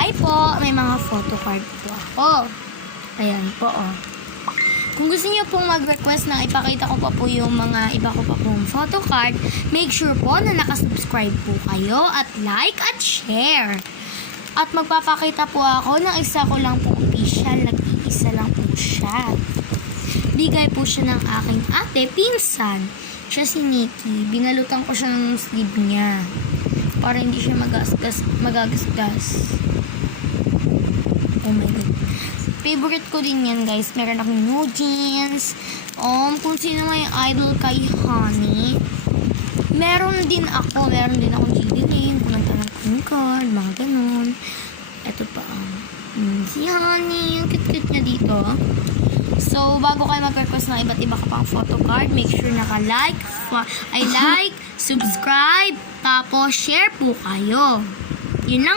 Hi po! May mga photo card po ako. Ayan po, oh. Kung gusto niyo pong mag-request na ipakita ko pa po yung mga iba ko pa pong photo card, make sure po na nakasubscribe po kayo at like at share. At magpapakita po ako ng isa ko lang po official, nag-iisa lang po siya. Bigay po siya ng aking ate, pinsan. Siya si Nikki. Binalutan ko siya ng sleeve niya para hindi siya magagasgas. Oh my God. Favorite ko din yan, guys. Meron akong new jeans. Kung sino may idol kay Honey. Meron din akong GD kung nagtanong card, mga ganun. Ito pa, si Honey, yung cute-cute niya dito. So, bago kayo mag-request ng iba't iba ka pang photo card, make sure naka-like, subscribe, tapos share po kayo. Yun lang.